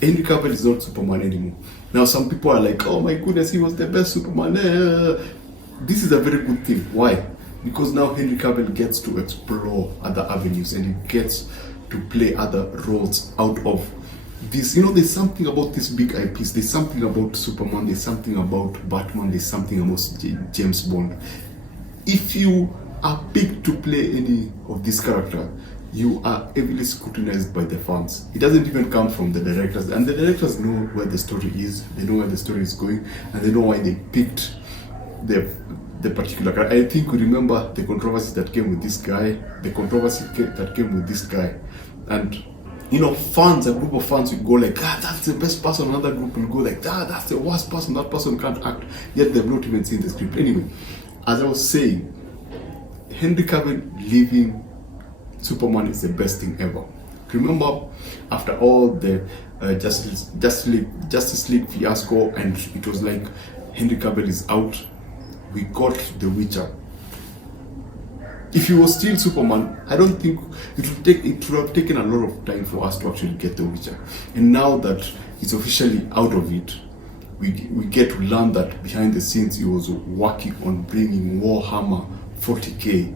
Henry Cavill is not Superman anymore. Now some people are like, oh my goodness, he was the best Superman. This is a very good thing. Why? Because now Henry Cavill gets to explore other avenues and he gets to play other roles out of this. There's something about these big IPs. There's something about Superman. There's something about Batman. There's something about James Bond. If you are picked to play any of this character, you are heavily scrutinized by the fans. It doesn't even come from the directors, and the directors know where the story is. They know where the story is going, and they know why they picked the particular character. I think we remember the controversy that came with this guy, the controversy that came with this guy, and fans, a group of fans will go like, that's the best person. Another group will go like, that's the worst person. That person can't act. Yet they've not even seen the script. Anyway, as I was saying, Henry Cavill leaving Superman is the best thing ever. Remember, after all the Justice League fiasco, and it was like Henry Cavill is out, we got The Witcher. If he was still Superman, I don't think it would have taken a lot of time for us to actually get The Witcher. And now that it's officially out of it, we get to learn that behind the scenes he was working on bringing Warhammer 40k,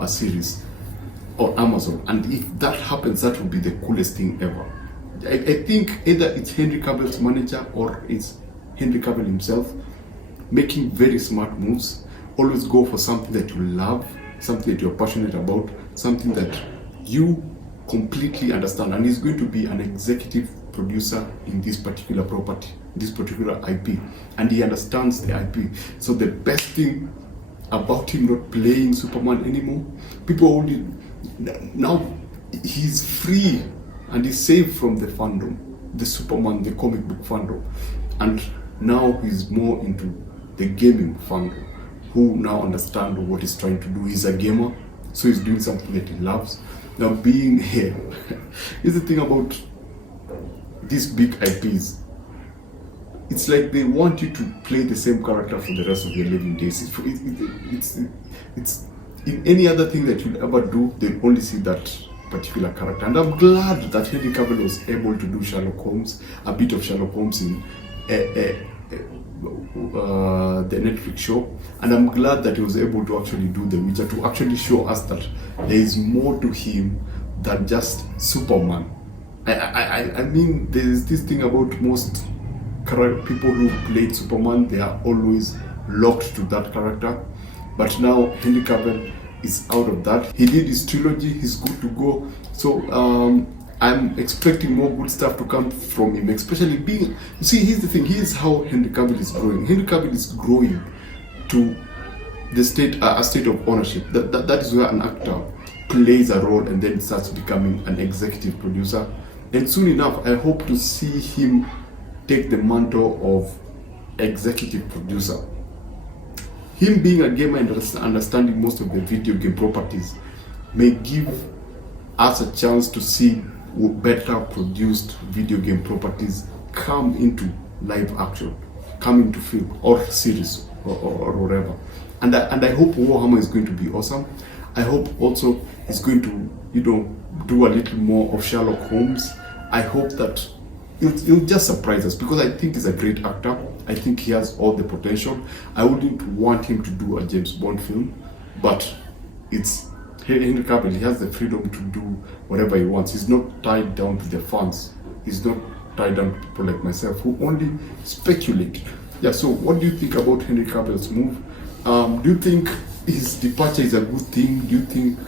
a series on Amazon. And if that happens, that would be the coolest thing ever. I think either it's Henry Cavill's manager or it's Henry Cavill himself making very smart moves. Always go for something that you love, something that you're passionate about, something that you completely understand. And he's going to be an executive producer in this particular property, this particular IP, and he understands the IP. So the best thing about him not playing Superman anymore, people only now he's free and he's safe from the fandom, the Superman, the comic book fandom, and now he's more into the gaming fandom, who now understand what he's trying to do. He's a gamer, so he's doing something that he loves. Now being here, here's the thing about these big IPs. It's like they want you to play the same character for the rest of your living days. It's in any other thing that you'll ever do, they'll only see that particular character. And I'm glad that Henry Cavill was able to do Sherlock Holmes, a bit of Sherlock Holmes in the Netflix show, and I'm glad that he was able to actually do The Witcher, to actually show us that there is more to him than just Superman. I mean, there's this thing about most people who played Superman, they are always locked to that character. But now Henry Cavill is out of that. He did his trilogy, he's good to go. So I'm expecting more good stuff to come from him, especially being, you see, here's the thing, here's how Henry Cavill is growing. Henry Cavill is growing to the state, a state of ownership. That is where an actor plays a role and then starts becoming an executive producer. And soon enough, I hope to see him take the mantle of executive producer. Him being a gamer and understanding most of the video game properties may give us a chance to see better produced video game properties come into live action, come into film or series or whatever. And I hope Warhammer is going to be awesome. I hope also it's going to, do a little more of Sherlock Holmes. I hope that it'll just surprise us, because I think he's a great actor. I think he has all the potential. I wouldn't want him to do a James Bond film, but it's Henry Cavill. He has the freedom to do whatever he wants. He's not tied down to the fans. He's not tied down to people like myself who only speculate. Yeah, so what do you think about Henry Cavill's move? Do you think his departure is a good thing? Do you think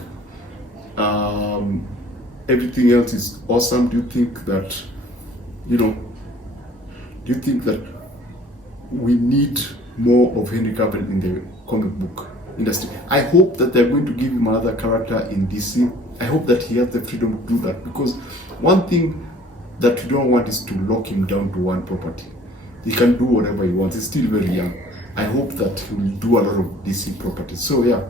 everything else is awesome? Do you think that, do you think that we need more of Henry Cavill in the comic book industry? I hope that they're going to give him another character in DC. I hope that he has the freedom to do that, because one thing that we don't want is to lock him down to one property. He can do whatever he wants. He's still very young. I hope that he will do a lot of DC properties. So yeah,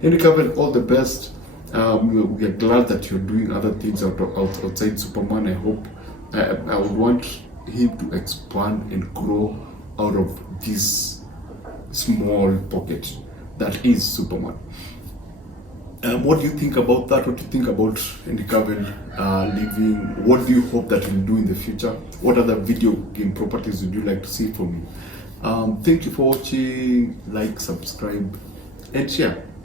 Henry Cavill, all the best. We are glad that you're doing other things outside Superman. I hope I would want him to expand and grow out of this small pocket that is Superman. What do you think about that? What do you think about Henry Cavill leaving? What do you hope that he'll do in the future? What other video game properties would you like to see from him? Thank you for watching. Like, subscribe, and share.